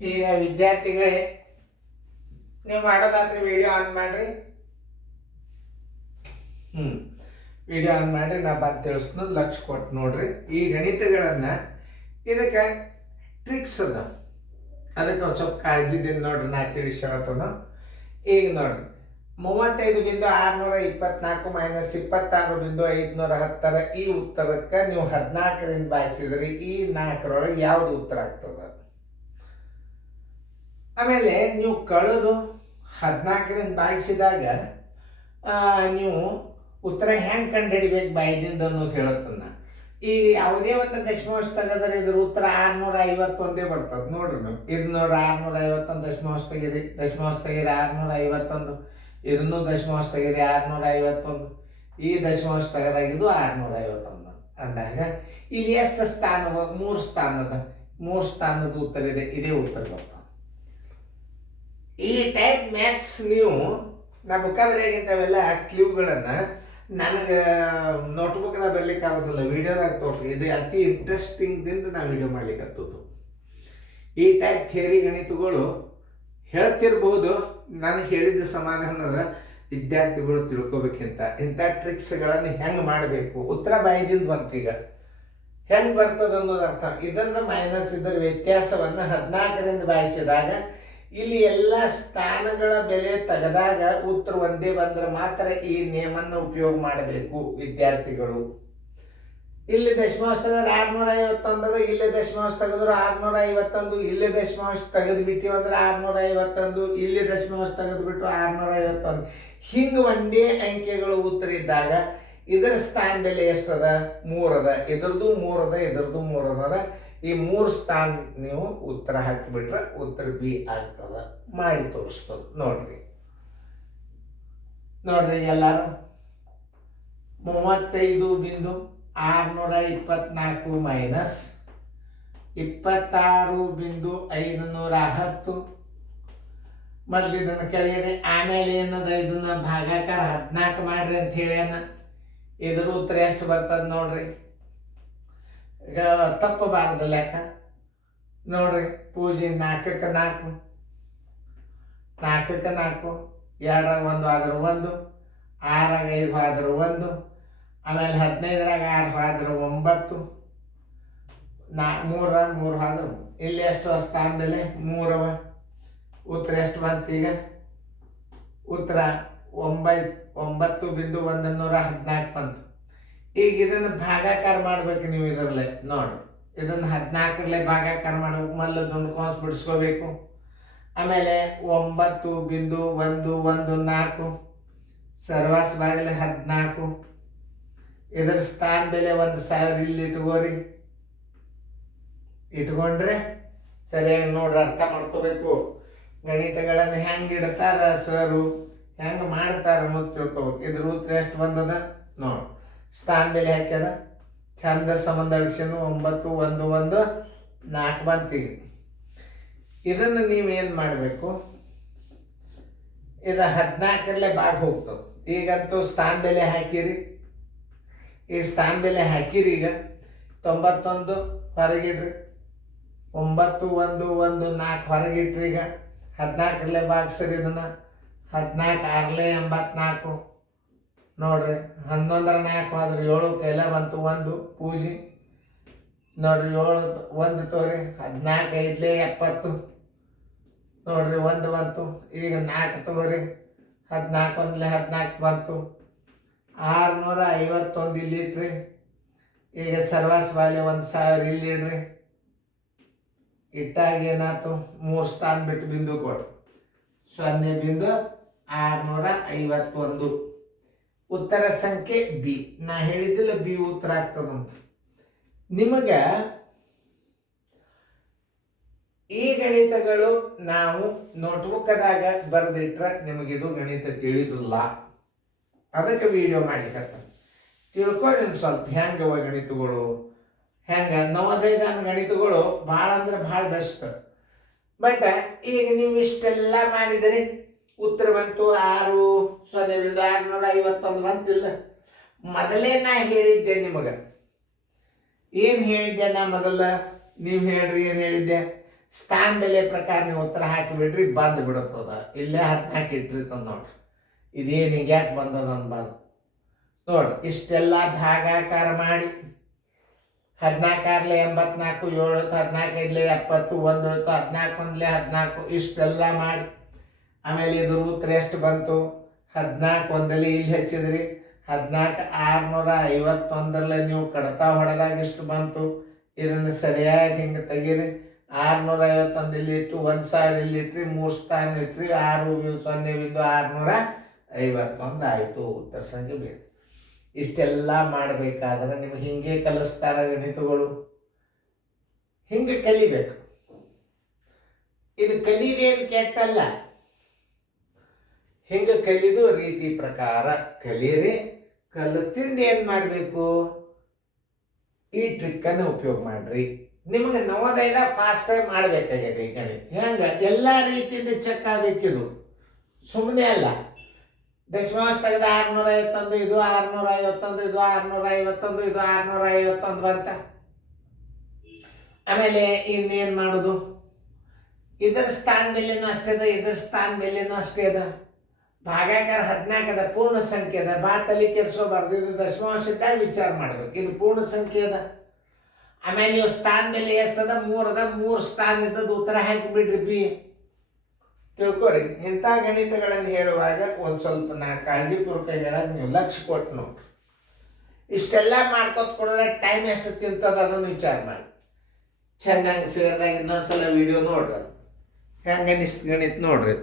ಈಗ ವಿದ್ಯಾರ್ಥಿಗಳೇ, ನೀವು ಮಾಡೋದಾದ್ರೆ ವಿಡಿಯೋ ಆನ್ ಮಾಡ್ರಿ. ವಿಡಿಯೋ ಆನ್ ಮಾಡ್ರಿ, ನಾ ಬಂದು ತಿಳಿಸ್ನೋದು ಲಕ್ಷ ಕೊಟ್ಟು ನೋಡ್ರಿ. ಈ ಗಣಿತಗಳನ್ನು ಇದಕ್ಕೆ ಟ್ರಿಕ್ಸ್ ಅದ, ಅದಕ್ಕೆ ಒಂದು ಸ್ವಲ್ಪ ಕಾಳಜಿದಿಂದ ನೋಡ್ರಿ ನಾ ತಿಳಿಸಿ ಹೇಳ್ತಾನು. ಈಗ ನೋಡ್ರಿ, 35.624 ಮೈನಸ್ 26.510 ಈ ಉತ್ತರಕ್ಕೆ ನೀವು 14ರಿಂದ ಭಾಗಿಸಿದ್ರಿ. ಈ 4ರೊಳಗೆ ಯಾವುದು ಉತ್ತರ ಆಗ್ತದ? ಆಮೇಲೆ ನೀವು ಕಳೆದು 14ರಿಂದ ಭಾಗಿಸಿದಾಗ ನೀವು ಉತ್ತರ ಹೆಂಗೆ ಕಂಡುಹಿಡಿಬೇಕು ಬಾಯ್ದಿಂದ ಅನ್ನೋದು ಹೇಳುತ್ತನ್ನ. ಈಗ ಯಾವುದೇ ಒಂದು ದಶಮಾಂಶ ತೆಗೆದ್ರೆ ಇದ್ರ ಉತ್ತರ 651 ಬರ್ತದೆ. ನೋಡ್ರಿ ನೀವು ಇದು ನೋಡ್ರಿ, 651 ದಶಮಾಂಶ ತೆಗೀರಿ, 651. ಇದನ್ನು ದಶಮಾಂಶ ತೆಗೀರಿ, 651. ಈ ದಶಮಾಂಶ ತೆಗೆದಾಗ ಇದು 651 ಅಂದಾಗ ಇಲ್ಲಿ ಎಷ್ಟು ಸ್ಥಾನ? 3 ಸ್ಥಾನದ 3 ಸ್ಥಾನದ ಉತ್ತರ ಇದೆ. ಇದೇ ಉತ್ತರ ಬರ್ತದೆ. ಈ ಟೈಪ್ ಮ್ಯಾಥ್ಸ್ ನೀವು ನಾ ಬುಕ್ಕಾಬರಿಯಾಗಿಂತವೆಲ್ಲ ಕ್ಲೂಗಳನ್ನು ನನಗೆ ನೋಟ್ಬುಕ್ದಾಗ ಬರ್ಲಿಕ್ಕೆ ಆಗೋದಿಲ್ಲ, ವಿಡಿಯೋದಾಗ ತೋರಿಸಿ. ಇದು ಅತಿ ಇಂಟ್ರೆಸ್ಟಿಂಗ್ದಿಂದ ನಾ ವಿಡಿಯೋ ಮಾಡ್ಲಿಕ್ಕೆ ಹತ್ತದು. ಈ ಟೈಪ್ ಥಿಯರಿ ಗಣಿತಗಳು ಹೇಳ್ತಿರ್ಬೋದು, ನನಗೆ ಹೇಳಿದ್ದ ಸಮಾಧಾನದ ವಿದ್ಯಾರ್ಥಿಗಳು ತಿಳ್ಕೊಬೇಕಿಂತ ಇಂಥ ಟ್ರಿಕ್ಸ್ಗಳನ್ನು ಹೆಂಗೆ ಮಾಡಬೇಕು. ಉತ್ತರ ಬಾಯಿದಿಂದ ಬಂತೀಗ ಹೆಂಗೆ ಬರ್ತದೆ ಅನ್ನೋದು ಅರ್ಥ. ಇದರಿಂದ ಮೈನಸ್ ಇದರ ವ್ಯತ್ಯಾಸವನ್ನು 14ರಿಂದ ಭಾಗಿಸಿದಾಗ ಇಲ್ಲಿ ಎಲ್ಲ ಸ್ಥಾನಗಳ ಬೆಲೆ ತೆಗೆದಾಗ ಉತ್ತರ ಒಂದೇ ಬಂದ್ರೆ ಮಾತ್ರ ಈ ನಿಯಮವನ್ನು ಉಪಯೋಗ ಮಾಡಬೇಕು ವಿದ್ಯಾರ್ಥಿಗಳು. ಇಲ್ಲಿ ದಶಮಾಂಶ ತೆಗೆದ್ರೆ 651, ಇಲ್ಲಿ ದಶಮಾಂಶ ತೆಗೆದ್ರು 651, ಇಲ್ಲಿ ದಶಮಾಂಶ ತೆಗೆದು ಬಿಟ್ಟಿವಿ ಅಂದ್ರೆ 651, ಇಲ್ಲಿ ದಶಮಾಂಶ ತೆಗೆದುಬಿಟ್ಟು 651. ಹಿಂಗೆ ಒಂದೇ ಅಂಕೆಗಳು ಉತ್ತರ ಇದ್ದಾಗ ಇದರ ಸ್ಥಾನ ಬೆಲೆ ಎಷ್ಟದ? 3 ಅದ. ಇದ್ರದ್ದು 3 ಅದ, ಇದ್ರದ್ದು 3 ಅದ. ಈ 3 ಸ್ಥಾನ ನೀವು ಉತ್ತರ ಹಾಕಿಬಿಟ್ರೆ ಉತ್ತರ ಬಿ ಆಗ್ತದ. ಮಾಡಿ ತೋರಿಸ್ತದ ನೋಡ್ರಿ. ಎಲ್ಲಾರು 35.624 ಮೈನಸ್ 26.510 ಮೊದ್ಲು ಇದನ್ನು ಕೆಳಗಿರಿ. ಆಮೇಲೆ ಏನದ? ಇದನ್ನ ಭಾಗಾಕಾರ 14 ಮಾಡ್ರಿ ಅಂತ ಹೇಳ್ಯಾನ. ಇದ್ರ ಉತ್ತರ ಎಷ್ಟು ಬರ್ತದ ನೋಡ್ರಿ. ಈಗ ತಪ್ಪಬಾರದು ಲೆಕ್ಕ ನೋಡ್ರಿ. ಪೂಜೆ 4ಕ್ಕೆ 4, 4ಕ್ಕೆ 4, 2ರಾಗ 1 ಆದ್ರೆ 1, 6ರಾಗ 5 ಆದ್ರೆ 1, ಆಮೇಲೆ 15ರಾಗ 6 ಆದ್ರೆ 9, 3ರಾಗ 3 ಆದ್ರೆ 3. ಇಲ್ಲಿ ಎಷ್ಟು ಸ್ಥಾನ ಬೆಲೆ? 3 ಅವ. ಉತ್ತರ ಎಷ್ಟು ಬಂತು ಈಗ? ಉತ್ತರ 9.114 ಬಂತು. ಈಗ ಇದನ್ನು ಭಾಗಾಕಾರ ಮಾಡ್ಬೇಕು ನೀವು. ಇದರಲ್ಲೇ ನೋಡಿ, ಇದನ್ನು 14ರಲ್ಲೇ ಭಾಗಾಕಾರ ಮಾಡ್ಬೇಕು. ಮೊದಲು ದುಂಡು ಕಾನ್ಸ್ ಬಿಡಿಸ್ಕೋಬೇಕು. ಆಮೇಲೆ 9.114 ಸರ್ವಾಸ್ ಬಾಗಿಲೆ 14. ಇದರ ಸ್ಥಾನ ಬೆಲೆ 1000 ಇಲ್ಲಿ ಇಟ್ಕೋರಿ. ಇಟ್ಕೊಂಡ್ರೆ ಸರಿಯಾಗಿ ನೋಡ್ರಿ, ಅರ್ಥ ಮಾಡ್ಕೋಬೇಕು. ಗಣಿತಗಳನ್ನು ಹೆಂಗೆ ಇಡ್ತಾರ ಸರು, ಹೆಂಗೆ ಮಾಡ್ತಾರ ಮತ್ತು ತಿಳ್ಕೊಬೇಕು. ಇದ್ರ ಉತ್ತರ ಎಷ್ಟು ಬಂದದ ನೋಡಿ. ಸ್ಥಾನ ಬೆಲೆ ಹಾಕ್ಯದ, ಚಂದ ಸಂಬಂಧ ಅಡಿಸನು 9, 1, 1, 4 ಬಂತೀವಿ. ಇದನ್ನು ನೀವೇನು ಮಾಡಬೇಕು? ಇದು 14ರಲ್ಲೇ ಭಾಗ ಹೋಗ್ತದೆ. ಈಗಂತೂ ಸ್ಥಾನ ಬೆಲೆ ಹಾಕಿರಿ. ಈ ಸ್ಥಾನ ಬೆಲೆ ಹಾಕಿರಿ. ಈಗ 91 ಹೊರಗಿಡ್ರಿ, 9, 1, 1, 4 ಹೊರಗಿಟ್ರಿ. ಈಗ 14ರಲ್ಲೇ ಭಾಗಿಸ್ರಿ. ಇದನ್ನು 14 6ಲೆ 84 ನೋಡ್ರಿ. 11ರ 4 ಆದ್ರೆ 7 ಕೈಲ ಬಂತು 1 ಪೂಜೆ ನೋಡ್ರಿ. 7 1 ತೋರಿ. 14 5ಲೆ 70 ನೋಡ್ರಿ, 1 ಬಂತು. ಈಗ 4 ತಗೋರಿ. 14 1ಲೆ 14 ಬಂತು. 651 ಇಲ್ಲಿ ಇಟ್ರಿ. ಈಗ ಸರ್ವಾಸ್ ಬಾಲೆ 1000 ಇಲ್ಲಿ ಇಡ್ರಿ. ಇಟ್ಟಾಗ ಏನಾಯ್ತು? 3 ಸ್ಥಾನ ಬಿಟ್ಟು ಬಿಂದು ಕೊಡ್ರಿ. 0.651 ಉತ್ತರ ಸಂಖ್ಯೆ ಬಿ. ನಾ ಹೇಳಿದ್ದಿಲ್ಲ ಬಿ ಉತ್ತರ ಆಗ್ತದಂತ. ನಿಮಗೆ ಈ ಗಣಿತಗಳು ನಾವು ನೋಟ್ಬುಕ್ದಾಗ ಬರೆದಿಟ್ರೆ ನಿಮಗಿದು ಗಣಿತ ತಿಳಿದಿಲ್ಲ. ಅದಕ್ಕೆ ವಿಡಿಯೋ ಮಾಡಿಕತ್ತ ತಿಳ್ಕೊರಿ ಸ್ವಲ್ಪ ಹೆಂಗವ ಗಣಿತಗಳು. ಹೆಂಗೆ ನವೋದಯದ ಗಣಿತಗಳು ಭಾಳ ಅಂದ್ರೆ ಭಾಳ ಬೆಸ್ಟ್. ಬಟ್ ಈಗ ನೀವು ಇಷ್ಟೆಲ್ಲ ಮಾಡಿದರೆ ಉತ್ತರ ಬಂತು 6.651 ಬಂತಿಲ್ಲ. ಮೊದಲೇ ನಾ ಹೇಳಿದ್ದೆ ನಿಮಗೆ. ಏನು ಹೇಳಿದ್ದೆ ನಾ ಮೊದಲ? ನೀವು ಹೇಳ್ರಿ ಏನು ಹೇಳಿದ್ದೆ? ಸ್ಥಾನ ಬೆಲೆ ಪ್ರಕಾರ ನೀವು ಉತ್ತರ ಹಾಕಿಬಿಡ್ರಿ, ಬಂದು ಬಿಡುತ್ತದ. ಇಲ್ಲೇ 14 ಇಟ್ಟಿರ್ತದ ನೋಡ್ರಿ. ಇದೇನು ಈಗ ಯಾಕೆ ಬಂದದ ಅನ್ಬಾರ್ದು. ನೋಡ್ರಿ, ಇಷ್ಟೆಲ್ಲ ಭಾಗಾಕಾರ ಮಾಡಿ 14 84, 7 14 70, 1 14 1 14 ಇಷ್ಟೆಲ್ಲ ಮಾಡಿ ಆಮೇಲೆ ಇದ್ರ ಉತ್ತರ ಎಷ್ಟು ಬಂತು? 14 1 ಇಲ್ಲಿ ಹಚ್ಚಿದ್ರಿ, 14 651 ನೀವು ಕಡತ ಹೊಡೆದಾಗ ಇಷ್ಟು ಬಂತು. ಇದನ್ನು ಸರಿಯಾಗಿ ಹಿಂಗೆ ತೆಗೀರಿ. 651 ಇಲ್ಲಿ ಇಟ್ಟು 1000 ಇಲ್ಲಿ ಇಟ್ರಿ, 3 ಸ್ಥಾನ ಇಟ್ರಿ, 6.651 ಆಯಿತು ಉತ್ತರ ಸಂಖ್ಯೆ ಬೇಕು. ಇಷ್ಟೆಲ್ಲ ಮಾಡಬೇಕಾದ್ರೆ ನಿಮ್ಗೆ ಹಿಂಗೆ ಕಲಿಸ್ತಾರ ಗಣಿತಗಳು, ಹಿಂಗೆ ಕಲಿಬೇಕು. ಇದು ಕಲಿದೇನು ಕೆಟ್ಟಲ್ಲ, ಹಿಂಗೆ ಕಲಿದು ರೀತಿ ಪ್ರಕಾರ ಕಲೀರಿ. ಕಲಿತಿಂದ ಏನು ಮಾಡಬೇಕು? ಈ ಟ್ರಿಕ್ಕನ್ನು ಉಪಯೋಗ ಮಾಡ್ರಿ. ನಿಮಗೆ ನವೋದಯದ ಫಾಸ್ಟ್ ಟೈಮ್ ಮಾಡಬೇಕಾಗಿದೆ ಈ ಗಣಿತ. ಹೆಂಗೆ ಎಲ್ಲ ರೀತಿಯಿಂದ ಚೆಕ್ ಆಗಬೇಕಿದು, ಸುಮ್ಮನೆ ಅಲ್ಲ. ದಶಮಾಂಶ ತೆಗೆದ 651, ಇದು 651, ಇದು 651, ಇದು 651 ಅಂತ. ಆಮೇಲೆ ಇನ್ನೇನು ಮಾಡೋದು? ಇದರ ಸ್ಥಾನ ಬೆಲೆನೂ ಅಷ್ಟೇ ಅದ, ಇದರ ಸ್ಥಾನ ಬೆಲೆನೂ ಅಷ್ಟೇ ಅದ. ಭಾಗಾಕಾರ 14 ಅದ, ಪೂರ್ಣ ಸಂಖ್ಯೆ ಅದ. ತಲೆ ಕೆಡಿಸೋಬಾರ್ದು. ಇದು ದಶಮಾಂಶದಾಗ ವಿಚಾರ ಮಾಡ್ಬೇಕು. ಇದು ಪೂರ್ಣ ಸಂಖ್ಯೆ ಅದ. ಆಮೇಲೆ ನೀವು ಸ್ಥಾನ ಬೆಲೆ ಎಷ್ಟದ? 3 ಅದ. 3 ಸ್ಥಾನ ಇದ್ದದ್ದು ಉತ್ತರ ಹಾಕಿಬಿಡ್ರಿ ಬಿ. ತಿಳ್ಕೊರಿ. ಇಂಥ ಗಣಿತಗಳನ್ನು ಹೇಳುವಾಗ ಒಂದು ಸ್ವಲ್ಪ ನಾ ಕಾಳಜಿಪೂರ್ವಕ ಹೇಳೋದು ನೀವು ಲಕ್ಷ್ಯ ಕೊಟ್ಟು ನೋಡ್ರಿ. ಇಷ್ಟೆಲ್ಲ ಮಾಡ್ಕೊತ ಕೊಡಿದ್ರೆ ಟೈಮ್ ಎಷ್ಟು ತಿಂತದ ಅದನ್ನು ವಿಚಾರ ಮಾಡಿ. ಚೆನ್ನಾಗಿ ಫೇರ್ದಾಗ ಇನ್ನೊಂದ್ಸಲ ವಿಡಿಯೋ ನೋಡ್ರಿ, ಅದು ಹೆಂಗೆ ಅನಿಸ್ತು ಗಣಿತ ನೋಡ್ರಿ.